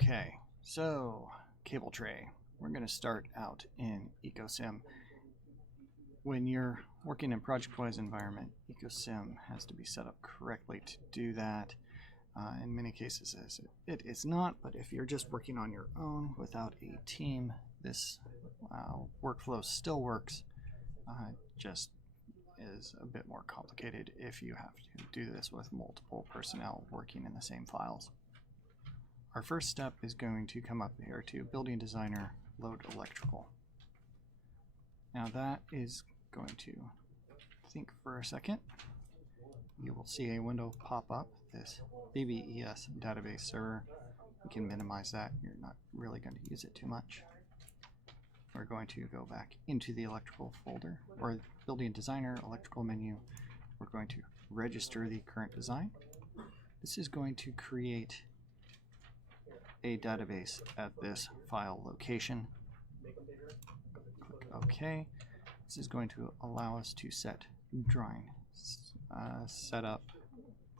Okay, so cable tray. We're going to start out in AECOsim. When you're working in project-wise environment, AECOsim has to be set up correctly to do that. In many cases, it is not, but if you're just working on your own without a team, this workflow still works. Just is a bit more complicated if you have to do this with multiple personnel working in the same files. Our first step is going to come up here to Building Designer, Load Electrical. Now that is going to think for a second. You will see a window pop up, this BBES database server. You can minimize that, you're not really going to use it too much. We're going to go back into the electrical folder, or Building Designer, electrical menu. We're going to register the current design. This is going to create a database at this file location. Click OK. This is going to allow us to set drawing setup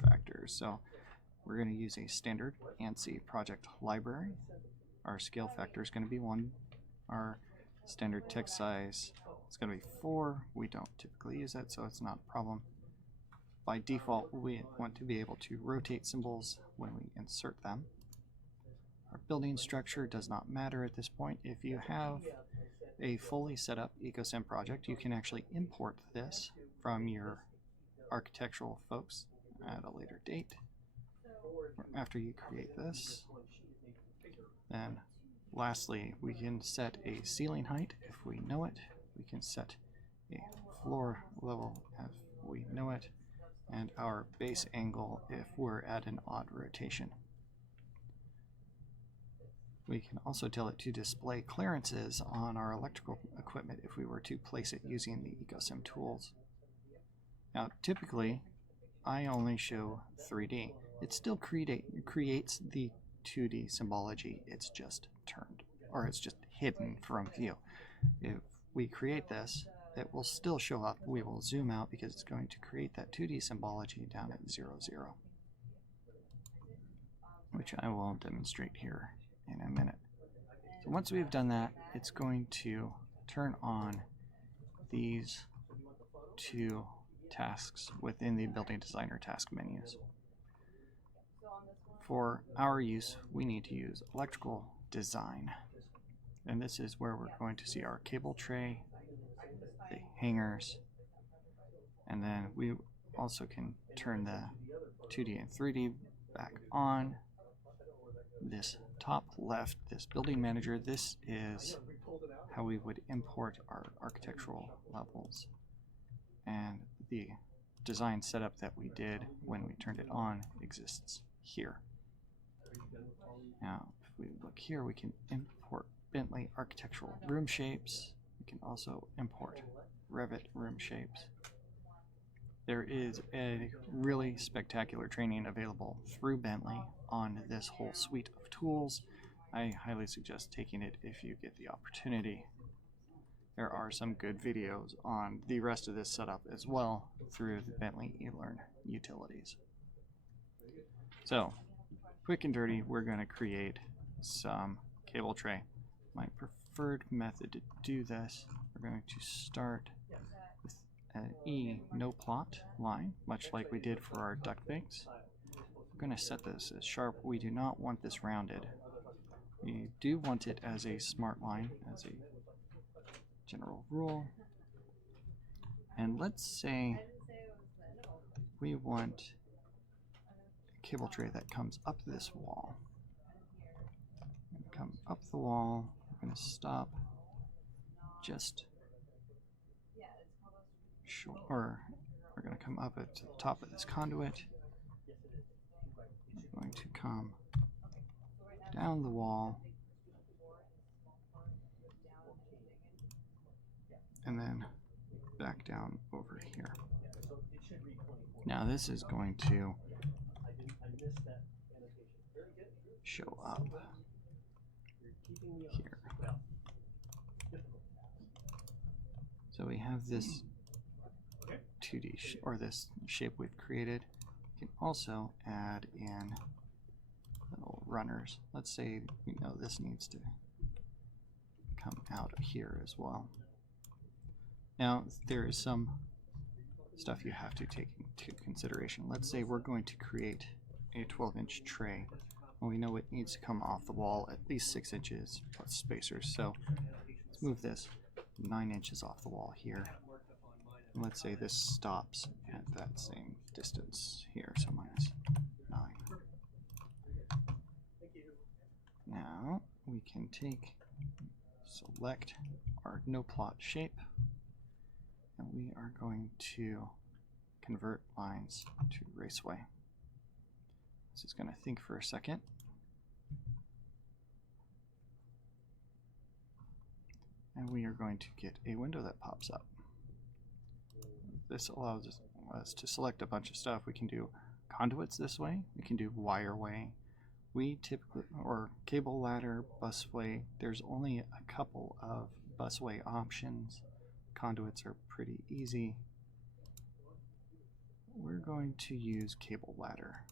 factors. So we're going to use a standard ANSI project library. Our scale factor is going to be 1. Our standard text size is going to be 4. We don't typically use that, so it's not a problem. By default, we want to be able to rotate symbols when we insert them. Our building structure does not matter at this point. If you have a fully set up AECOsim project, you can actually import this from your architectural folks at a later date. After you create this, then lastly, we can set a ceiling height if we know it. We can set a floor level if we know it, and our base angle if we're at an odd rotation. We can also tell it to display clearances on our electrical equipment if we were to place it using the AECOsim tools. Now, typically, I only show 3D. It still creates the 2D symbology. It's just turned, or it's just hidden from view. If we create this, it will still show up. We will zoom out because it's going to create that 2D symbology down at 0, 0, which I will demonstrate here in a minute. So once we've done that, it's going to turn on these 2 tasks within the Building Designer task menus. For our use, we need to use electrical design, and this is where we're going to see our cable tray, the hangers, and then we also can turn the 2D and 3D back on. This top left, this building manager, this is how we would import our architectural levels, and the design setup that we did when we turned it on exists here. Now if we look here, we can import Bentley architectural room shapes. We can also import Revit room shapes. There is a really spectacular training available through Bentley on this whole suite of tools. I highly suggest taking it if you get the opportunity. There are some good videos on the rest of this setup as well through the Bentley eLearn utilities. So, quick and dirty, we're going to create some cable tray. My preferred method to do this, we're going to start with an E no plot line, much like we did for our duct banks. We're going to set this as sharp. We do not want this rounded. We do want it as a smart line, as a general rule. And let's say we want a cable tray that comes up this wall. Come up the wall. We're going to stop just short, or we're going to come up at the top of this conduit. We're going to come down the wall and then back down over here. Now this is going to show up here. So we have this 2D or this shape we've created. We can also add in little runners. Let's say we know this needs to come out here as well. Now, there is some stuff you have to take into consideration. Let's say we're going to create a 12-inch tray. Well, we know it needs to come off the wall at least 6 inches plus spacers. So let's move this 9 inches off the wall here. And let's say this stops at that same distance here, so minus 9. Now we can select our no plot shape, and we are going to convert lines to Raceway. This is going to think for a second. And we are going to get a window that pops up. This allows us to select a bunch of stuff. We can do conduits this way. We can do wireway. We typically, or cable ladder, busway. There's only a couple of busway options. Conduits are pretty easy. We're going to use cable ladder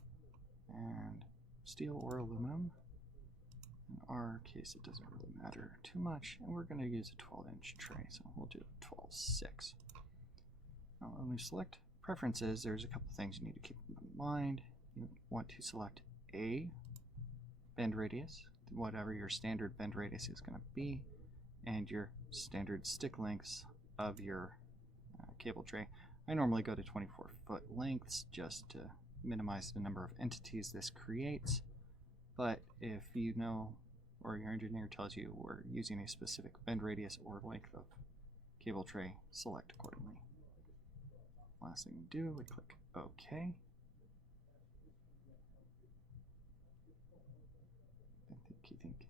and steel or aluminum. In our case, it doesn't really matter too much, and we're going to use a 12-inch tray, so we'll do 12.6. Now, when we select preferences, there's a couple things you need to keep in mind. You want to select a bend radius, whatever your standard bend radius is going to be, and your standard stick lengths of your cable tray. I normally go to 24-foot lengths just to minimize the number of entities this creates. But if you know, or your engineer tells you we're using a specific bend radius or length of cable tray, select accordingly. Last thing we do, we click OK.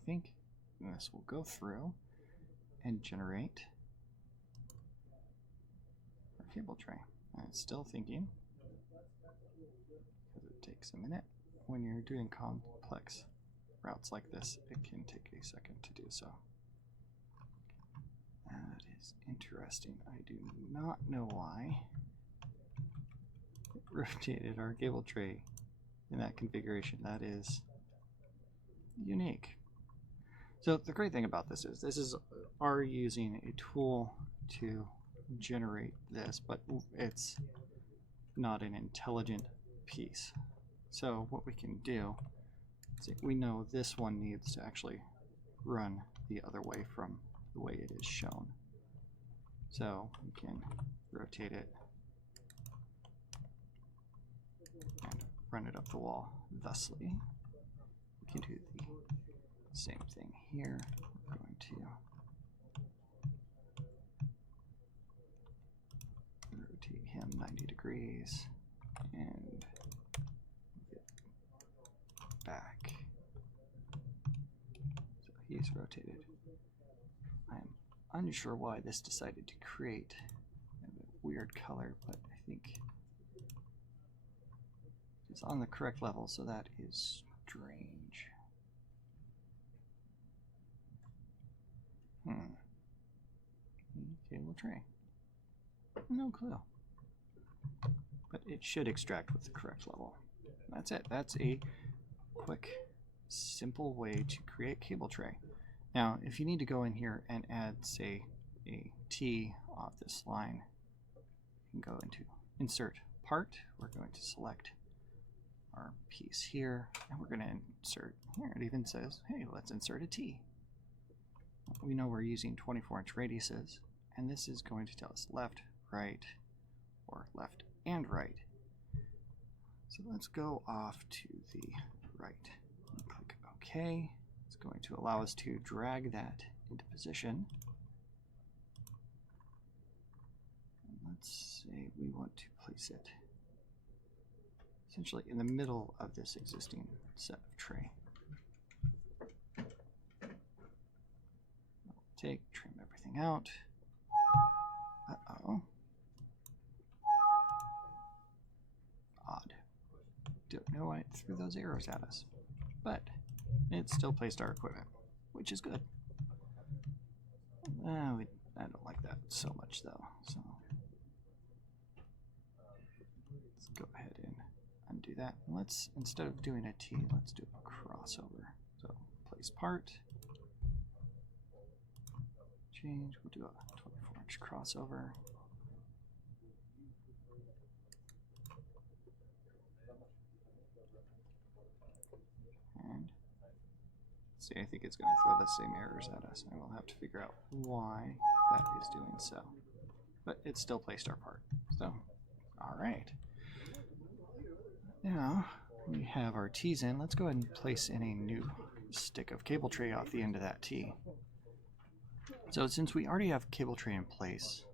Think. And this will go through and generate our cable tray. And it's still thinking, because it takes a minute. When you're doing complex routes like this, it can take a second to do so. That is interesting. I do not know why it rotated our cable tray in that configuration. That is unique. So the great thing about this is are using a tool to generate this, but it's not an intelligent piece. So what we can do is we know this one needs to actually run the other way from the way it is shown. So we can rotate it and run it up the wall thusly. We can do the same thing here. We're going to rotate him 90 degrees and get back. So he's rotated. I'm unsure why this decided to create a weird color, but I think it's on the correct level, so that is strange. Cable tray. No clue. But it should extract with the correct level. That's it. That's a quick, simple way to create cable tray. Now, if you need to go in here and add, say, a T off this line, you can go into Insert Part. We're going to select our piece here, and we're going to insert here. It even says, hey, let's insert a T. We know we're using 24-inch radiuses, and this is going to tell us left, right, or left and right. So let's go off to the right. Click OK. It's going to allow us to drag that into position. And let's say we want to place it essentially in the middle of this existing set of tray. Trim everything out. Uh-oh. Odd. Don't know why it threw those arrows at us. But it still placed our equipment, which is good. I don't like that so much, though. So let's go ahead and undo that. Let's, instead of doing a T, let's do a crossover. So place part, change, we'll do a 24-inch crossover. And see, I think it's going to throw the same errors at us, and we'll have to figure out why that is doing so. But it still placed our part. So, all right. Now we have our T's in. Let's go ahead and place in a new stick of cable tray off the end of that T. So since we already have cable tray in place,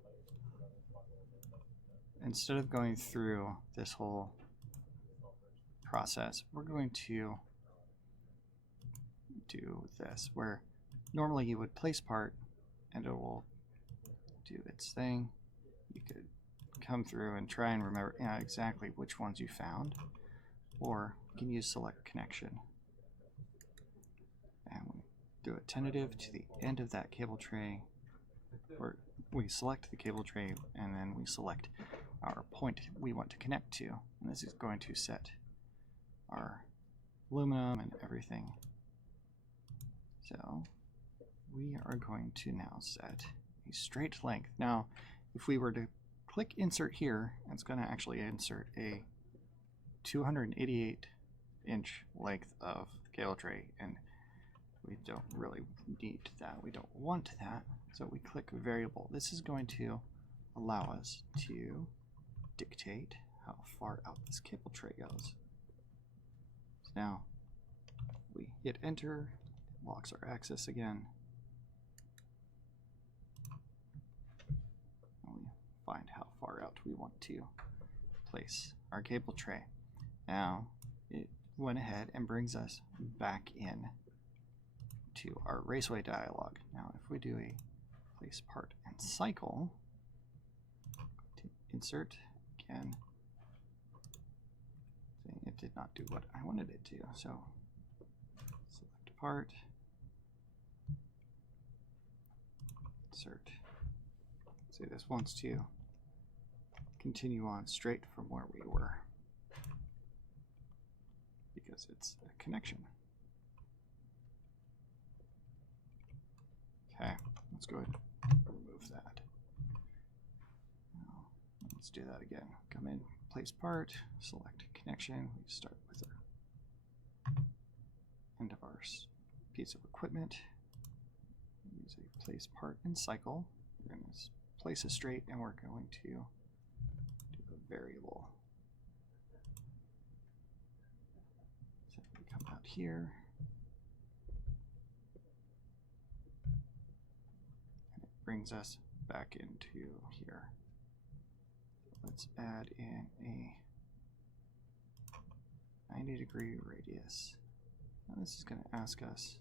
instead of going through this whole process, we're going to do this, where normally you would place part and it will do its thing. You could come through and try and remember exactly which ones you found, or you can use select connection. And we do a tentative to the end of that cable tray, or we select the cable tray and then we select our point we want to connect to. And this is going to set our aluminum and everything. So we are going to now set a straight length. Now, if we were to click insert here, it's going to actually insert a 288-inch length of cable tray, and we don't really need that. We don't want that. So we click variable. This is going to allow us to dictate how far out this cable tray goes. So now we hit enter, locks our axis again. And we find how far out we want to place our cable tray. Now it went ahead and brings us back in to our Raceway dialog. Now if we do a place part and cycle, to insert again, it did not do what I wanted it to. So select part, insert. See, this wants to continue on straight from where we were because it's a connection. Okay, let's go ahead and remove that. Now, let's do that again. Come in, place part, select connection. We start with our end of our piece of equipment. Use a place part and cycle. We're going to place it straight, and we're going to do a variable. So we come out here. Brings us back into here. Let's add in a 90-degree radius. Now this is going to ask us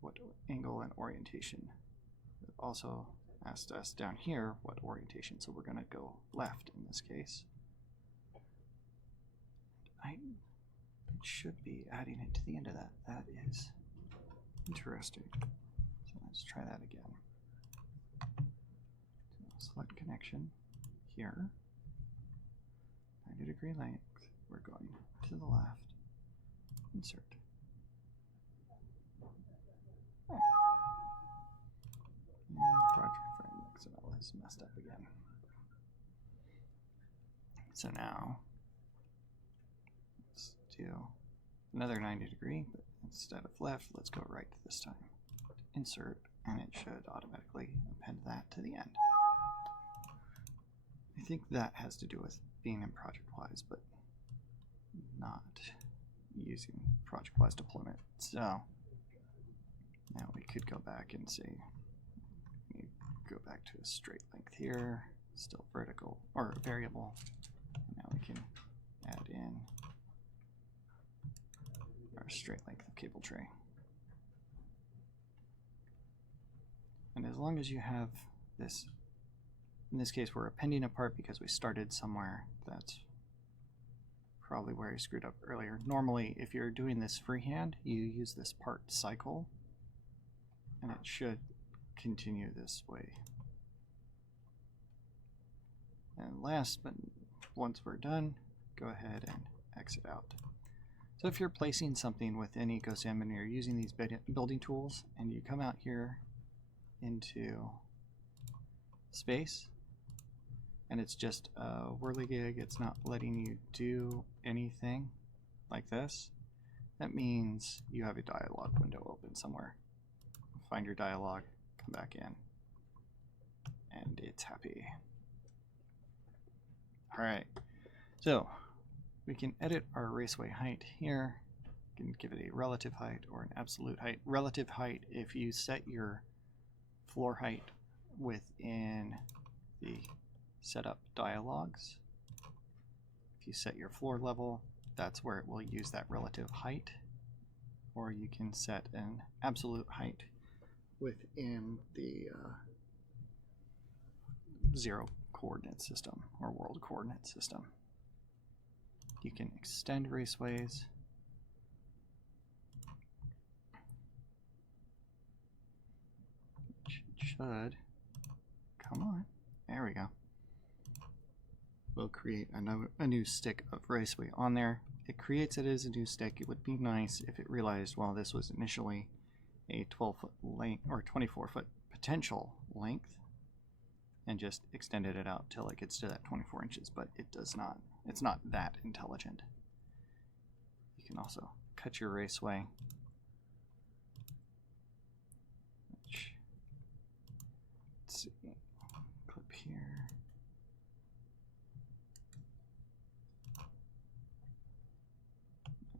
what angle and orientation. It also asked us down here what orientation, so we're going to go left in this case. It should be adding it to the end of that. That is interesting. Let's try that again. So select connection here, 90-degree length. We're going to the left. Insert. Okay. And project frame XML has messed up again. So now let's do another 90-degree, but instead of left, let's go right this time. Insert, and it should automatically append that to the end. I think that has to do with being in ProjectWise, but not using ProjectWise deployment. So now we could go back and say, we go back to a straight length here, still vertical or variable. And now we can add in our straight length of cable tray. And as long as you have this, in this case we're appending a part because we started somewhere. That's probably where I screwed up earlier. Normally, if you're doing this freehand, you use this part cycle, and it should continue this way. And last but once we're done, go ahead and exit out. So if you're placing something within AECOsim and you're using these building tools and you come out here into space and it's just a whirligig, it's not letting you do anything like this, that means you have a dialog window open somewhere. Find your dialog, come back in, and it's happy. Alright, so we can edit our raceway height here. You can give it a relative height or an absolute height. Relative height, if you set your floor height within the setup dialogs, if you set your floor level, that's where it will use that relative height. Or you can set an absolute height within the 0 coordinate system or world coordinate system. You can extend raceways. Which should, come on, there we go. We'll create a new stick of raceway on there. It creates it as a new stick. It would be nice if it realized, well, this was initially a 12-foot length or 24-foot potential length, and just extended it out till it gets to that 24 inches, but it does not. It's not that intelligent. You can also cut your raceway. Which, let's see, clip here.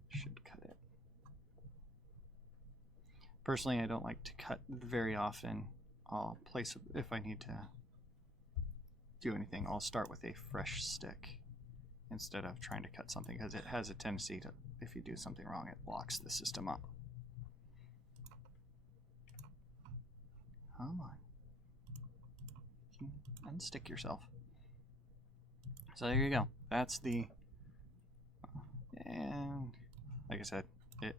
Should cut it. Personally, I don't like to cut very often. I'll place, if I need to do anything, I'll start with a fresh stick instead of trying to cut something, because it has a tendency to, if you do something wrong, it locks the system up. Come on. Unstick yourself. So there you go. That's the, and like I said, it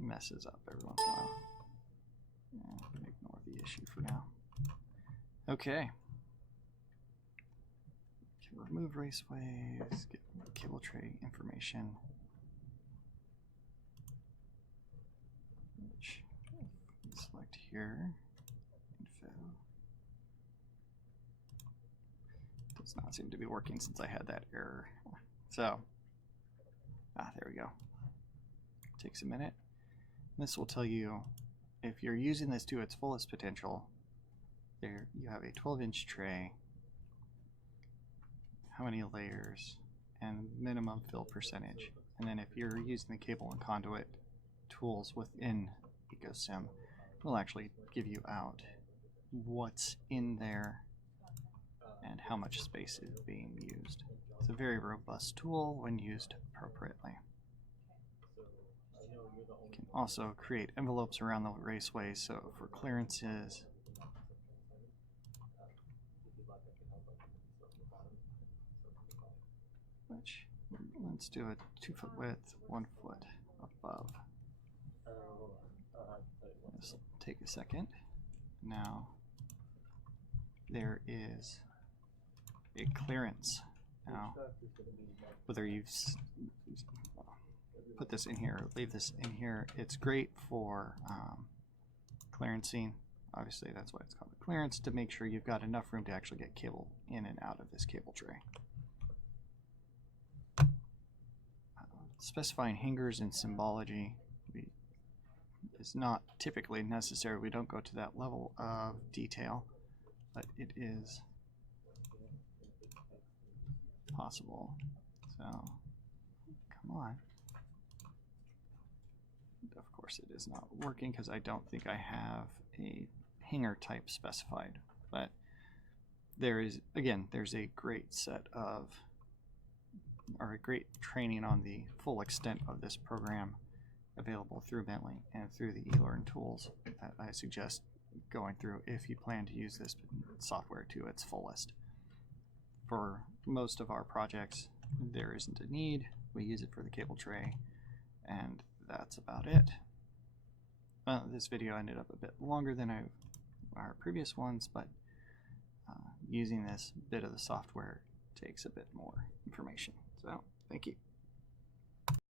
messes up every once in a while. Yeah, ignore the issue for now. Okay. Can remove raceways, get cable tray information. Which, select here, info. Does not seem to be working since I had that error. So, there we go. Takes a minute. This will tell you if you're using this to its fullest potential. There you have a 12-inch tray, how many layers, and minimum fill percentage. And then if you're using the cable and conduit tools within AECOsim, it will actually give you out what's in there and how much space is being used. It's a very robust tool when used appropriately. You can also create envelopes around the raceway, so for clearances, which, let's do a 2-foot width, 1 foot above. This will take a second. Now, there is a clearance. Now, whether you've put this in here or leave this in here, it's great for clearancing. Obviously, that's why it's called a clearance, to make sure you've got enough room to actually get cable in and out of this cable tray. Specifying hangers in Symbology is not typically necessary. We don't go to that level of detail, but it is possible. So, come on. Of course, it is not working because I don't think I have a hanger type specified. But there is, again, there's a great set of, or a great training on the full extent of this program available through Bentley and through the eLearn tools that I suggest going through if you plan to use this software to its fullest. For most of our projects, there isn't a need. We use it for the cable tray, and that's about it. This video ended up a bit longer than our previous ones, but using this bit of the software takes a bit more information. So, thank you.